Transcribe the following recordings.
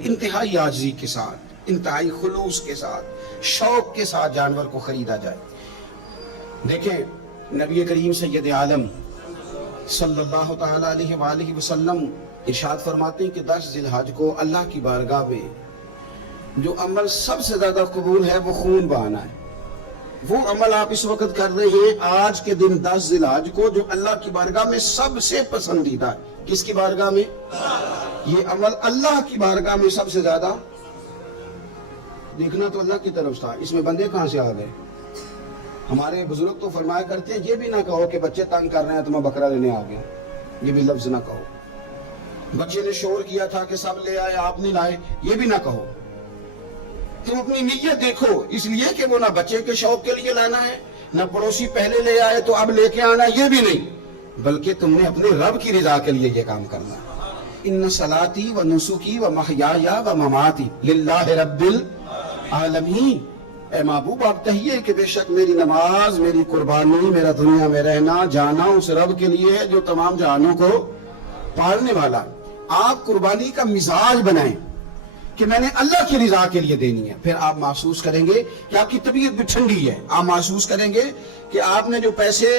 انتہائی عاجزی کے ساتھ، انتہائی خلوص کے ساتھ، شوق کے ساتھ جانور کو خریدا جائے۔ دیکھیں نبی کریم سید عالم صلی اللہ تعالی علیہ وآلہ وسلم ارشاد فرماتے ہیں کہ 10 ذی الحج کو اللہ کی بارگاہ میں جو عمل سب سے زیادہ قبول ہے وہ خون بہانا ہے۔ وہ عمل آپ اس وقت کر رہے ہیں آج کے دن 10 ذی الحج کو، جو اللہ کی بارگاہ میں سب سے پسندیدہ ہے۔ کس کی بارگاہ میں؟ یہ عمل اللہ کی بارگاہ میں سب سے زیادہ، دیکھنا تو اللہ کی طرف تھا، اس میں بندے کہاں سے آ گئے؟ ہمارے بزرگ تو فرمایا کرتے ہیں یہ بھی نہ کہو کہ بچے تنگ کر رہے ہیں تو میں بکرا لینے آ گیا، یہ بھی لفظ نہ کہو۔ بچے نے شور کیا تھا کہ سب لے آئے آپ نہیں لائے، یہ بھی نہ کہو۔ تم اپنی نیت دیکھو، اس لیے کہ وہ نہ بچے کے شوق کے لیے لانا ہے، نہ پڑوسی پہلے لے آئے تو اب لے کے آنا، یہ بھی نہیں، بلکہ تم نے اپنے رب کی رضا کے لیے یہ کام کرنا ہے۔ ان صلاتی و نسکی و محیای و مماتی للہ رب العالمین۔ اے محبوب آپ کہیے کہ بے شک میری نماز، میری قربانی، میرا دنیا میں رہنا جانا اس رب کے لیے ہے جو تمام جہانوں کو پالنے والا۔ آپ قربانی کا مزاج بنائیں کہ میں نے اللہ کی رضا کے لیے دینی ہے، پھر آپ محسوس کریں گے کہ آپ کی طبیعت بھی ٹھنڈی ہے۔ آپ محسوس کریں گے کہ آپ نے جو پیسے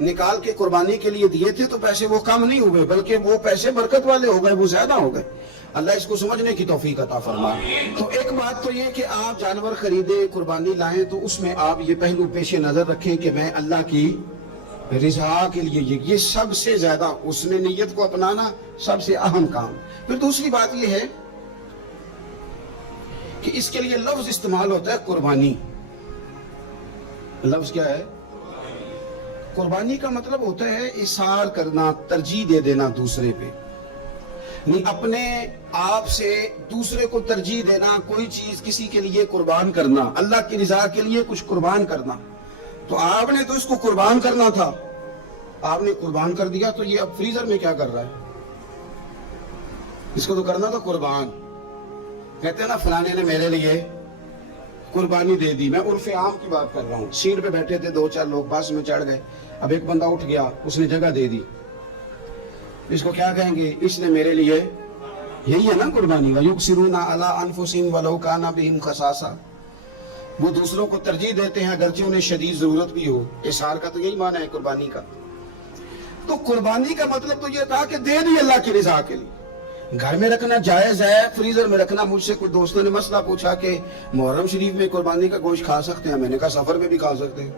نکال کے قربانی کے لیے دیے تھے تو پیسے وہ کم نہیں ہوئے، بلکہ وہ پیسے برکت والے ہو گئے، وہ زیادہ ہو گئے۔ اللہ اس کو سمجھنے کی توفیق عطا فرمائے۔ تو ایک بات تو یہ کہ آپ جانور خریدیں، قربانی لائیں تو اس میں آپ یہ پہلو پیش نظر رکھیں کہ میں اللہ کی رضا کے لیے، یہ سب سے زیادہ، اس نے نیت کو اپنانا سب سے اہم کام۔ پھر دوسری بات یہ ہے کہ اس کے لیے لفظ استعمال ہوتا ہے قربانی۔ لفظ کیا ہے؟ قربانی کا مطلب ہوتا ہے اثار کرنا، ترجیح دے دینا دوسرے پہ، اپنے آپ سے دوسرے کو ترجیح دینا، کوئی چیز کسی کے لیے قربان کرنا، اللہ کی رضا کے لیے کچھ قربان کرنا۔ تو آپ نے تو اس کو قربان کرنا تھا، آپ نے قربان کر دیا، تو یہ اب فریزر میں کیا کر رہا ہے؟ اس کو تو کرنا تھا قربان۔ کہتے ہیں نا فلانے نے میرے لیے قربانی دے دی، میں عرف عام کی بات کر رہا ہوں۔ سیٹ پہ بیٹھے تھے 2-4 لوگ، بس میں چڑھ گئے، اب ایک بندہ اٹھ گیا، اس نے جگہ دے دی، اس کو کیا کہیں گے؟ اس نے میرے لیے، یہی ہے نا قربانی۔ وَيُقْسِرُونَ عَلَىٰ أَنفُسِهِمْ وَلَوْ كَانَ بِهِمْ خَصَاصَةٌ، وہ دوسروں کو ترجیح دیتے ہیں اگرچہ انہیں شدید ضرورت بھی ہو۔ اثار کا تو یہی معنی ہے قربانی کا۔ تو قربانی کا مطلب تو یہ تھا کہ دے دی اللہ کی رضا کے لیے۔ گھر میں رکھنا جائز ہے، فریزر میں رکھنا، مجھ سے کچھ دوستوں نے مسئلہ پوچھا کہ محرم شریف میں قربانی کا گوشت کھا سکتے ہیں؟ میں نے کہا سفر میں بھی کھا سکتے ہیں،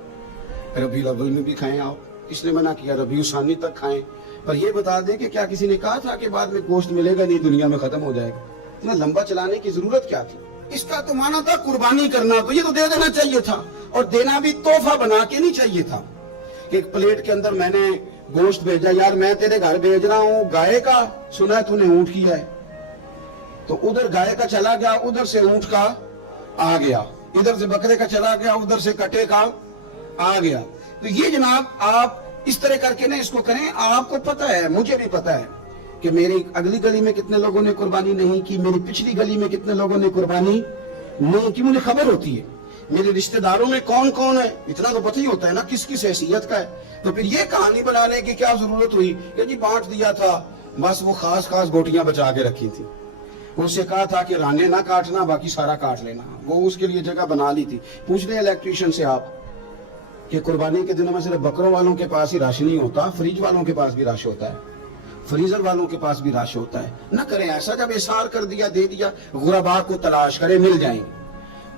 ربیع الاول میں بھی کھائیں آپ، اس نے منع کیا ربیع الثانی تک کھائیں۔ پر یہ بتا دیں کہ کیا کسی نے کہا تھا کہ بعد میں گوشت ملے گا نہیں، دنیا میں ختم ہو جائے گا؟ اتنا لمبا چلانے کی ضرورت کیا تھی؟ اس کا تو معنی تھا قربانی کرنا، تو یہ تو دے دینا چاہیے تھا، اور دینا بھی تحفہ بنا کے نہیں چاہیے تھا کہ ایک پلیٹ کے اندر میں نے گوشت بھیجا، یار میں تیرے گھر بھیج رہا ہوں، گائے کا سنا ہے تو نے اونٹ کیا ہے، تو ادھر گائے کا چلا گیا، ادھر سے اونٹ کا آ گیا، ادھر سے بکرے کا چلا گیا، ادھر سے کٹے کا آ گیا۔ تو یہ جناب آپ اس طرح کر کے نہ اس کو کریں۔ آپ کو پتہ ہے، مجھے بھی پتہ ہے کہ میری اگلی گلی میں کتنے لوگوں نے قربانی نہیں کی، میری پچھلی گلی میں کتنے لوگوں نے قربانی نہیں کی، مجھے خبر ہوتی ہے۔ میرے رشتہ داروں میں کون کون ہے اتنا تو پتہ ہی ہوتا ہے نا کس کس حیثیت کا ہے۔ تو پھر یہ کہانی بنانے کی کیا ضرورت ہوئی کہ جی بانٹ دیا تھا، بس وہ خاص گوٹیاں بچا کے رکھی تھی، اس سے کہا تھا کہ رانے نہ کاٹنا، باقی سارا کاٹ لینا، وہ اس کے لیے جگہ بنا لی تھی۔ پوچھ لیں الیکٹریشین سے آپ کہ قربانی کے دنوں میں صرف بکروں والوں کے پاس ہی رش نہیں ہوتا، فریج والوں کے پاس بھی رش ہوتا ہے، فریزر والوں کے پاس بھی رش ہوتا ہے۔ نہ کریں ایسا، جب اثار کر دیا، دے دیا، غرباء کو تلاش کریں، مل جائیں گے،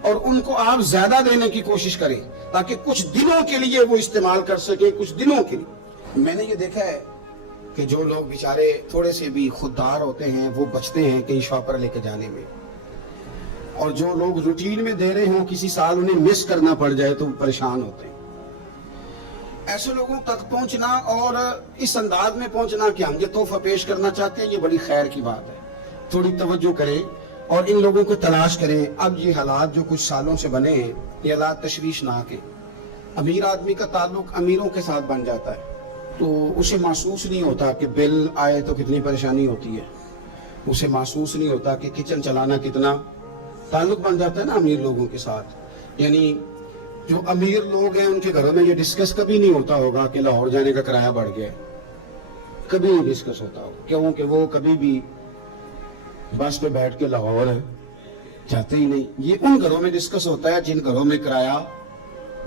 اور ان کو آپ زیادہ دینے کی کوشش کریں تاکہ کچھ دنوں کے لیے وہ استعمال کر سکے، کچھ دنوں کے لیے۔ میں نے یہ دیکھا ہے کہ جو لوگ بیچارے تھوڑے سے بھی خوددار ہوتے ہیں وہ بچتے ہیں کہیں شاپر لے کے جانے میں، اور جو لوگ روٹین میں دے رہے ہوں کسی سال انہیں مس کرنا پڑ جائے تو پریشان ہوتے ہیں۔ ایسے لوگوں تک پہنچنا اور اس انداز میں پہنچنا کہ ہم یہ تحفہ پیش کرنا چاہتے ہیں، یہ بڑی خیر کی بات ہے۔ تھوڑی توجہ کریں اور ان لوگوں کو تلاش کریں۔ اب یہ حالات جو کچھ سالوں سے بنے ہیں، یہ حالات تشویشناک ہیں۔ امیر آدمی کا تعلق امیروں کے ساتھ بن جاتا ہے تو اسے محسوس نہیں ہوتا کہ بل آئے تو کتنی پریشانی ہوتی ہے، اسے محسوس نہیں ہوتا کہ کچن چلانا کتنا، تعلق بن جاتا ہے نا امیر لوگوں کے ساتھ۔ یعنی جو امیر لوگ ہیں ان کے گھروں میں یہ ڈسکس کبھی نہیں ہوتا ہوگا کہ لاہور جانے کا کرایہ بڑھ گیا، کبھی نہیں ڈسکس ہوتا ہوگا، کیوں کہ وہ کبھی بھی बस पे बैठ के लाहौर है, जाते ही नहीं। ये उन घरों में डिस्कस होता है जिन घरों में किराया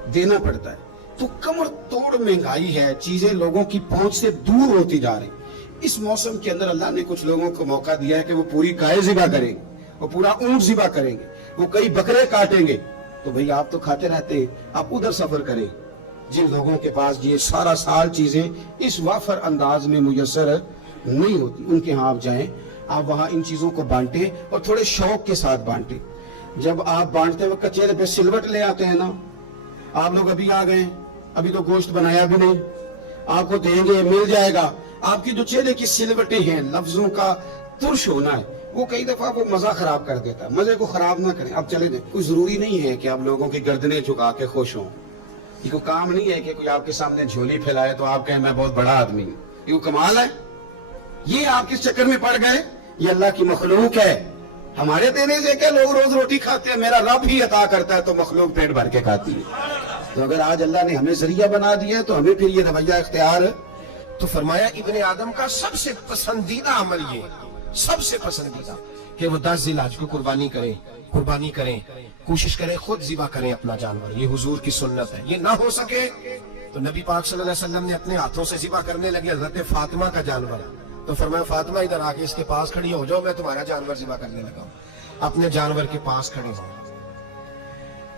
देना पड़ता है। तो कमर तोड़ महंगाई है, चीजें लोगों की पहुंच से दूर होती जा रही। इस मौसम के अंदर अल्लाह ने कुछ लोगों को मौका दिया है कि वो पूरी गाय ज़िबा करेंगे, वो पूरा ऊंट ज़िबा करेंगे, वो कई बकरे काटेंगे। तो भाई आप तो खाते रहते हैं, आप उधर सफर करें। जिन लोगों के पास ये सारा साल चीजें इस वाफर अंदाज में मुयसर नहीं होती, उनके यहाँ आप जाएं, आप वहां इन चीजों को बांटें और थोड़े शौक के साथ बांटें। जब आप बांटते वक्त चेहरे पे सिलवट ले आते हैं ना, आप लोग अभी आ गए, अभी तो गोश्त बनाया भी नहीं, आपको देंगे, मिल जाएगा। आपकी जो चेहरे की सिलवटें हैं, लफ्जों का तुर्श होना है, वो कई दफा वो मजा खराब कर देता है। मजे को खराब ना करें, अब चले जाए। कोई जरूरी नहीं है कि आप लोगों की गर्दनें झुका के खुश हों। ये कोई काम नहीं है कि कोई आपके सामने झोली फैलाए तो आप कहें मैं बहुत बड़ा आदमी हूं। ये कमाल है। ये आप किस चक्कर में पड़ गए? ये अल्लाह की मखलूक है। हमारे देने से क्या लोग रोज रोटी खाते हैं, मेरा रब ही अता करता है तो मखलूक पेट भर के खाती है। तो अगर आज अल्लाह ने हमें जरिया बना दिया है तो हमें फिर ये रवैया इख्तियार। तो फरमाया इब्ने आदम का सबसे पसंदीदा अमल ये, सबसे पसंदीदा, कि वो 10 ज़िलहज को कुर्बानी करें, कोशिश करें खुद ज़िबा करें अपना जानवर। ये हुजूर की सुन्नत है। ये ना हो सके तो नबी पाक सल्लल्लाहु अलैहि वसल्लम ने अपने हाथों से ज़िबा करने लगे हज़रत फातिमा का जानवर। तो फरमाया फातिमा इधर आके इसके पास खड़ी हो जाओ, मैं तुम्हारा जानवर ज़िबा करने लगा हूं। अपने जानवर के पास खड़े हो।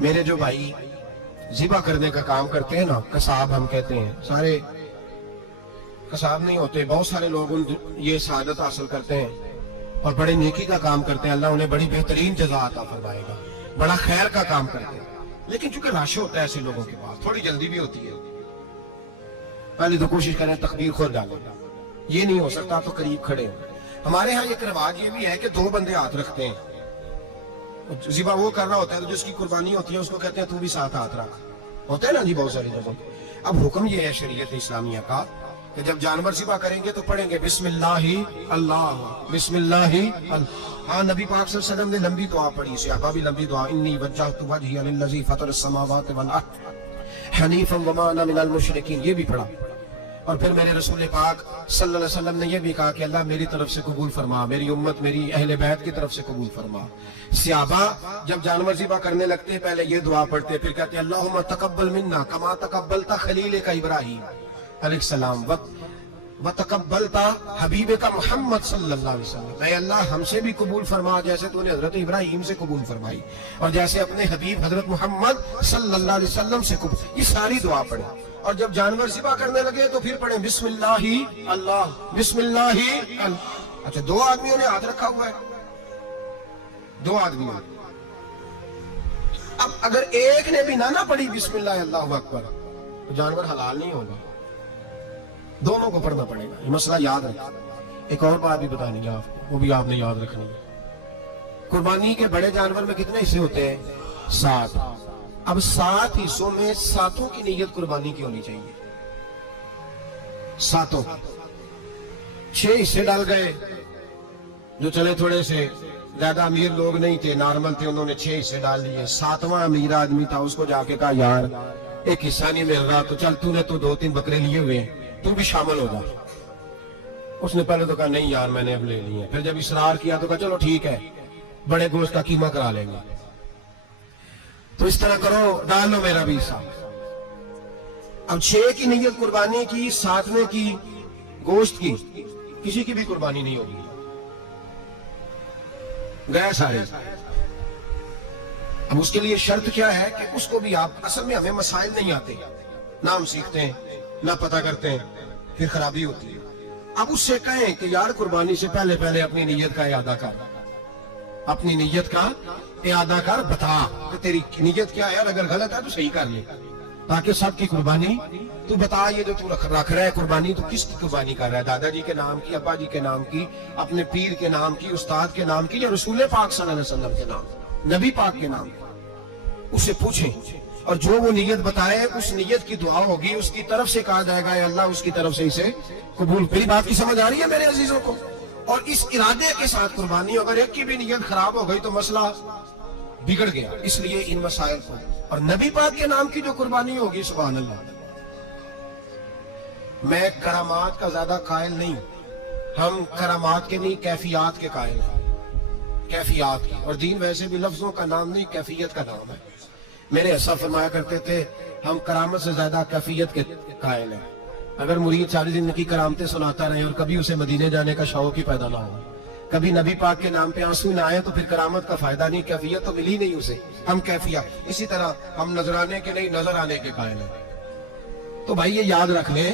मेरे जो भाई ज़िबा करने का काम करते हैं ना, कसाब हम कहते हैं, सारे कसाब नहीं होते, बहुत सारे लोग ये सआदत हासिल करते हैं और बड़े नेकी का काम करते हैं। अल्लाह उन्हें बड़ी बेहतरीन जज़ा अता फरमाएगा, बड़ा खैर का काम करते हैं। लेकिन चूंकि रश होता है ऐसे लोगों के पास, थोड़ी जल्दी भी होती है, पहले तो कोशिश करें तकबीर खुद डालें। ये नहीं हो सकता तो करीब खड़े हो। हमारे यहाँ एक रिवाज ये भी है कि 2 बंदे हाथ रखते हैं। ज़िबा वो कर रहा होता है तो जिसकी कुर्बानी होती है उसको कहते हैं तू भी साथ हाथ रख, होता है ना जी बहुत सारी जगह। अब हुक्म ये है शरीयत इस्लामिया का कि जब जानवर ज़िबा करेंगे तो पढ़ेंगे बिस्मिल्लाहि अल्लाह, बिस्मिल्लाहि अल्लाह। हाँ, नबी पाक सल्लल्लाहु अलैहि वसल्लम ने लंबी दुआ पढ़ी, सहाबा भी लंबी दुआ, इन्नी वज्जहतु वजहिया लिल्लज़ी फ़तरस समावाति वल अर्द हनीफन वमा अना मिनल मुशरिकीन, ये भी पढ़ा। और फिर मेरे रसूल पाक सल्लल्लाहु अलैहि वसल्लम ने यह भी कहा कि अल्लाह मेरी तरफ से कबूल फरमा, मेरी उम्मत, मेरी अहले बैत की तरफ से कबूल फरमा। सहाबा जब जानवर ज़िबा करने लगते हैं पहले ये दुआ पढ़ते, फिर कहते हैं अल्लाहुम्मा तक़ब्बल मिन्ना कमा तक़ब्बलता खलीलका इब्राहीम अलैहिस्सलाम व तक़ब्बलता हबीबका मुहम्मद सल्लल्लाहु अलैहि वसल्लम। ऐ अल्लाह हमसे भी कबूल फरमा जैसे तूने हजरत इब्राहीम से कबूल फरमाई और जैसे अपने हबीब हजरत मोहम्मद सल्लल्लाहु अलैहि वसल्लम से कबूल। ये सारी दुआ पढ़े और जब जानवर ज़िबा करने लगे तो फिर पढ़े बिस्मिल्लाहि अल्लाह, बिस्मिल्लाहि अल्लाह। अच्छा, 2 आदमियों ने हाथ रखा हुआ है, 2 आदमियों। अब अगर एक ने भी ना पढ़ी बिस्मिल्लाह अल्लाहु अकबर तो जानवर हलाल नहीं होगा, दोनों को पढ़ना पड़ेगा। ये मसला याद रखना। एक और बात भी बतानी है आपको, वो भी आपने याद रखनी है। कुर्बानी के बड़े जानवर में कितने हिस्से होते हैं? 7। अब 7 हिस्सों में 7 की नीयत कुर्बानी की होनी चाहिए। 7 6 हिस्से डाल गए, जो चले थोड़े से ज्यादा अमीर लोग नहीं थे, नॉर्मल थे, उन्होंने 6 हिस्से डाल दिए। 7वां अमीर आदमी था, उसको जाके कहा यार एक हिस्सा नहीं मिल रहा, तो चल तूने तो 2-3 बकरे लिए हुए हैं, तू भी शामिल हो जा। उसने पहले तो कहा नहीं यार मैंने अब ले लिए। फिर जब इसरार किया तो कहा चलो ठीक है, बड़े गोश्त का कीमा करा लेंगे। तो इस तरह करो, डाल लो मेरा भी हिस्सा। अब 6 की नीयत कुर्बानी की, 7वें की गोश्त की, किसी की भी कुर्बानी नहीं होगी, गए सारे। अब उसके लिए शर्त क्या है कि उसको भी आप, असल में हमें मसाइल नहीं आते, ना हम सीखते हैं ना पता करते हैं, फिर खराबी होती है। अब उससे कहें कि यार कुर्बानी से पहले पहले अपनी नीयत का इरादा कर, अपनी नीयत का इरादा कर, बता कि तेरी नीयत क्या है, अगर गलत है तो सही कर ले, ताकि सबकी कुर्बानी तू बता। ये जो तू रख रहा है कुर्बानी, तो किसकी कुर्बानी कर रहा है? दादाजी के नाम की, अब्बा जी के नाम की, अपने पीर के नाम की, उस्ताद के नाम की, या रसूल पाक सल्लल्लाहु अलैहि वसल्लम के नाम, नबी पाक के नाम? उससे पूछें और जो वो नीयत बताए उस नीयत की दुआ होगी, उसकी तरफ से कहा जाएगा अल्लाह उसकी तरफ से इसे कबूल। मेरी बात की समझ आ रही है मेरे अजीजों को? और इस इरादे के साथ कुर्बानी, अगर एक की भी नीयत खराब हो गई तो मसला बिगड़ गया। इसलिए इन मसाइल को, और नबी पाक के नाम की जो कुर्बानी होगी, सुभान अल्लाह। मैं करामात का ज्यादा कायल नहीं, हम करामात के नहीं कैफियत के कायल हैं। कैफियत की। और दीन वैसे भी लफ्जों का नाम नहीं, कैफियत का नाम है। मेरे ऐसा फरमाया करते थे, हम करामत से ज्यादा कैफियत के कायल हैं। अगर मुरीद सारी जिंदगी करामतें सुनाता रहे और कभी उसे मदीने जाने का शौक ही पैदा ना हो, कभी नबी पाक के नाम पे आंसू ना आए, तो फिर करामत का फायदा नहीं, कैफियत तो मिली नहीं उसे। हम कैफियत, इसी तरह हम नजराने के नहीं नजर आने के कायल हैं। तो भाई ये याद रख ले,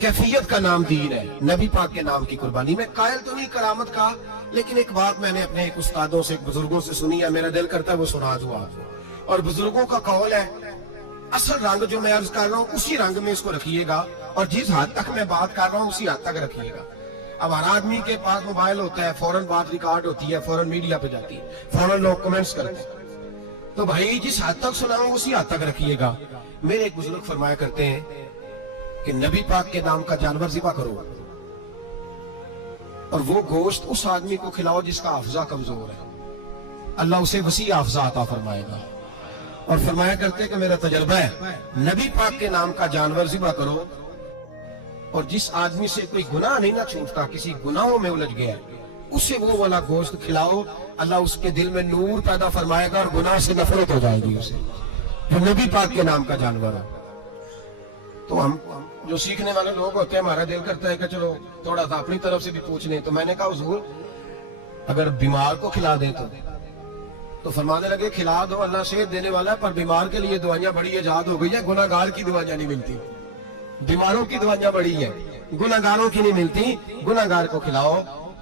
कैफियत का नाम दीन है, नबी पाक के नाम की कुर्बानी। में कायल तो नहीं करामत का, लेकिन एक बात मैंने अपने एक उस्तादों से, एक बुजुर्गों से सुनी है, मेरा दिल करता है वो सुना दूं आपको। और बुजुर्गों का कौल है, असल रंग जो मैं अर्ज कर रहा हूँ उसी रंग में इसको रखिएगा, और जिस हद तक मैं बात कर रहा हूँ उसी हद तक रखिएगा। अब हर आदमी के पास मोबाइल होता है, फौरन बात रिकॉर्ड होती है, फौरन मीडिया पे जाती है, फौरन लोग कमेंट्स करते हैं। तो भाई जिस हद तक सुनाऊं उसी हद तक रखिएगा। मेरे एक बुजुर्ग फरमाया करते हैं कि नबी पाक के नाम का जानवर ज़िबा करो और वो गोश्त उस आदमी को खिलाओ जिसका हाफजा कमजोर है, अल्लाह उसे वसी हाफजा अता फरमाएगा। और फरमाया करते हैं कि मेरा तजर्बा है, नबी पाक के नाम का जानवर ज़िबा करो और जिस आदमी से कोई गुनाह नहीं ना छूटता, किसी गुनाहों में उलझ गया, उसे वो वाला गोश्त खिलाओ, अल्लाह उसके दिल में नूर पैदा फरमाएगा और गुनाह से नफरत हो जाएगी उसे, जो नबी पाक के नाम का जानवर है। तो हम जो सीखने वाले लोग होते हैं, हमारा दिल करता है कि चलो थोड़ा सा अपनी तरफ से भी पूछ लें। तो मैंने कहा हुजूर अगर बीमार को खिला दें तो फरमाने लगे खिला दो, अल्लाह सेहत देने वाला है, पर बीमार के लिए दवाइयां बड़ी इजाद हो गई है, गुनाहगार की दवाइयां नहीं मिलती। बीमारों की दवाइयां बड़ी है, गुनाहगारों की नहीं मिलती। गुनाहगार को खिलाओ,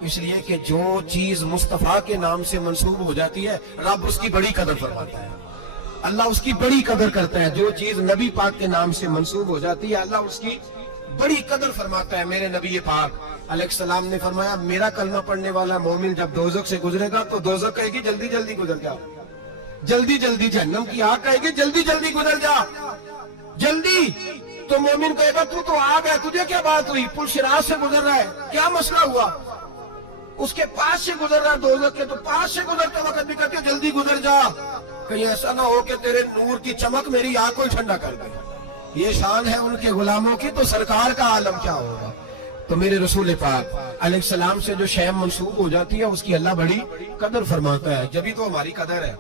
इसलिए कि जो चीज मुस्तफा के नाम से मंसूब हो जाती है, रब उसकी बड़ी कदर फरमाता है, अल्लाह उसकी बड़ी कदर करता है। जो चीज नबी पाक के नाम से मंसूब हो जाती है, अल्लाह उसकी बड़ी कदर फरमाता है। मेरे नबी पाक अलैहिस्सलाम ने फरमाया, मेरा कलमा पढ़ने वाला मोमिन जब दोज़ख से गुजरेगा तो दोज़ख कहेगी जल्दी जल्दी गुजर जा, जल्दी जल्दी। जहन्नम की आग कहेगी जल्दी जल्दी गुजर जा, जल्दी। तो मोमिन कहेगा तू तो आ गया, तुझे क्या बात हुई, पुल सिराज से गुजर रहा है, क्या मसला हुआ? उसके पास से गुजर रहा है दोज़ख के, तो पास से गुजरते वक्त भी कहते जल्दी गुजर जा, कहीं ऐसा ना हो कि तेरे नूर की चमक मेरी आंख को ठंडा कर दे। ये शान है उनके गुलामों की, तो सरकार का आलम क्या होगा। तो मेरे रसूल पाक अलैहिस्सलाम से जो शय मंसूब हो जाती है उसकी अल्लाह बड़ी कदर फरमाता है, जब भी तो हमारी कदर है।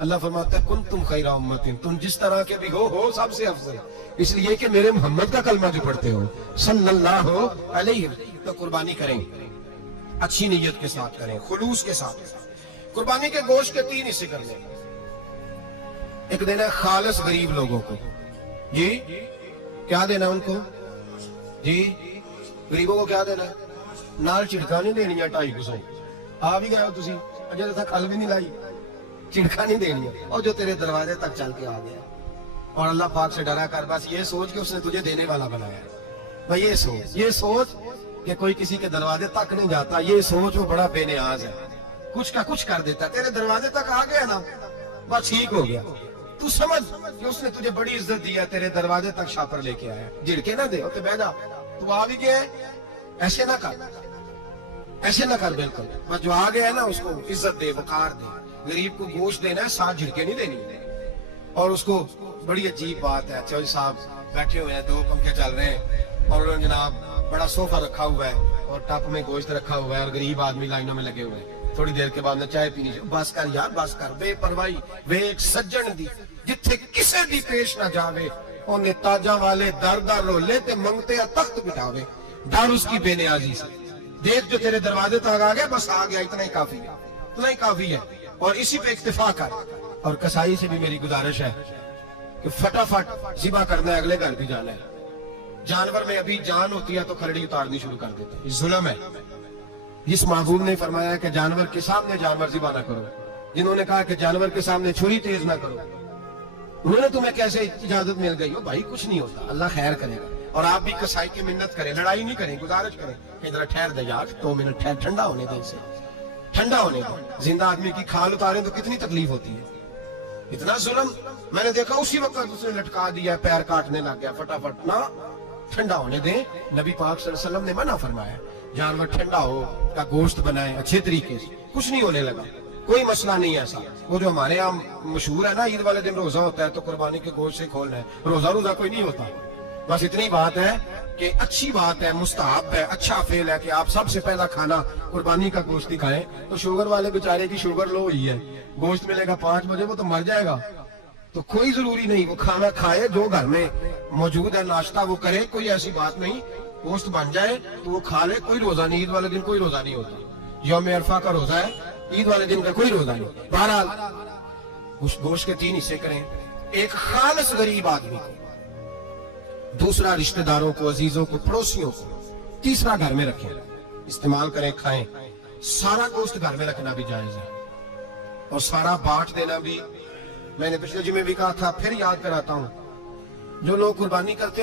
अल्लाह फरमाता है कुन तुम खैरा उम्मतिन, तुम जिस तरह के भी हो सबसे अफजल, इसलिए कि मेरे मोहम्मद का कलमा जो पढ़ते हो सल्लल्लाहु अलैहि। तो कुर्बानी करें, अच्छी नीयत के साथ करें, खुलूस के साथ। कुर्बानी के गोश्त के 3 हिस्से करने। एक देना है खालिस गरीब लोगों को, जी क्या देना उनको, जी गरीबों को क्या देना है? नाल झिड़का नहीं देनी 250 आ भी गए हो तुसी, अजे तक खल भी नहीं लाई, झिड़का नहीं देनी है, और जो तेरे दरवाजे तक चल के आ गया। और अल्लाह पाक से डरा कर, बस ये सोच के उसने तुझे देने वाला बनाया। भाई ये सोच कि कोई किसी के दरवाजे तक नहीं जाता, ये सोच वो बड़ा बेनियाज है, कुछ का कुछ कर देता। तेरे दरवाजे तक आ गया ना, बस ठीक हो गया। तू समझ कि उसने तुझे बड़ी इज्जत दी है, तेरे दरवाजे तक शापर लेके आया। झिड़के ना दे, तो बह जा, तू आ भी गया, ऐसे ना कर, ऐसे ना कर, बिल्कुल। बस जो आ गया है ना उसको इज्जत दे, वकार दे। गरीब को गोश्त देना है, साथ झिड़के नहीं देनी। और उसको बड़ी अजीब बात है, चौधरी साहब बैठे हुए हैं, 2 पंखे चल रहे हैं और उन्होंने जनाब बड़ा सोफा रखा हुआ है और टप में गोश्त रखा हुआ है और गरीब आदमी लाइनों में लगे हुए हैं। थोड़ी देर के बाद में चाय पीनी, बस कर यार, बस कर। बेपरवाही वे एक सज्जन दी जिथे किसे दी पेश ना जावे, ओने ताजा वाले दर दर रोले ते मंगते तख्त बिठावे। डर उसकी बेनियाजी से, देख जो तेरे दरवाजे तक आ गया, बस आ गया, इतना ही काफी है, इतना ही काफी है। और इसी पे इक्तिफा कर। और कसाई से भी मेरी गुजारिश है कि फटाफट ज़िबा करना है, अगले घर भी जाना है। जानवर में अभी जान होती है तो खरड़ी उतारनी शुरू कर देते हैं, जुल्म है। जिस महबूब ने फरमाया कि जानवर के सामने जानवर ज़िबा ना करो, जिन्होंने कहा कि जानवर के सामने छुरी तेज ना करो, उन्होंने तुम्हें कैसे इजाजत मिल गई हो? भाई कुछ नहीं होता, अल्लाह खैर करेगा। और आप भी कसाई की मिन्नत करें, लड़ाई नहीं करें, गुजारिश करें कि जरा ठहर दे यार, 2 मिनट ठहर, ठंडा होने दे, इसे ठंडा होने दो। जिंदा आदमी की खाल उतारे तो कितनी तकलीफ होती है। इतना जुल्म मैंने देखा, उसी वक्त उसने लटका दिया, पैर काटने लग गया, फटाफट ना, ठंडा होने दे। नबी पाक सल्लल्लाहु अलैहि वसल्लम ने मना फरमाया, जानवर ठंडा हो का गोश्त बनाए अच्छे तरीके से, कुछ नहीं होने लगा, कोई मसला नहीं है ऐसा। वो जो हमारे यहाँ मशहूर है ना, ईद वाले दिन रोजा होता है तो कुर्बानी के गोश्त से खोलना है, रोजा कोई नहीं होता, بس اتنی بات ہے کہ اچھی بات ہے، مستحب ہے، اچھا فعل ہے کہ آپ سب سے پہلا کھانا قربانی کا گوشت ہی کھائیں. تو شوگر والے بیچارے کی شوگر لو ہوئی ہے، گوشت ملے گا 5 بجے، وہ تو مر جائے گا. تو کوئی ضروری نہیں، وہ کھانا کھائے جو گھر میں موجود ہے، ناشتہ وہ کرے، کوئی ایسی بات نہیں. گوشت بن جائے تو وہ کھا لے، کوئی روزہ نہیں. عید والے دن کوئی روزہ نہیں ہوتا، یوم عرفہ کا روزہ ہے، عید والے دن کا کوئی روزہ نہیں. بہرحال اس گوشت کے 3 حصے کریں. ایک خالص غریب آدمی کو، دوسرا رشتہ داروں کو، عزیزوں کو، پڑوسیوں کو، تیسرا گھر میں رکھیں، استعمال کریں، کھائیں. سارا گوشت گھر میں رکھنا بھی جائز ہے اور سارا بانٹ دینا بھی. میں نے پچھلے جمعے بھی کہا تھا، پھر یاد کراتا ہوں، جو لوگ قربانی کرتے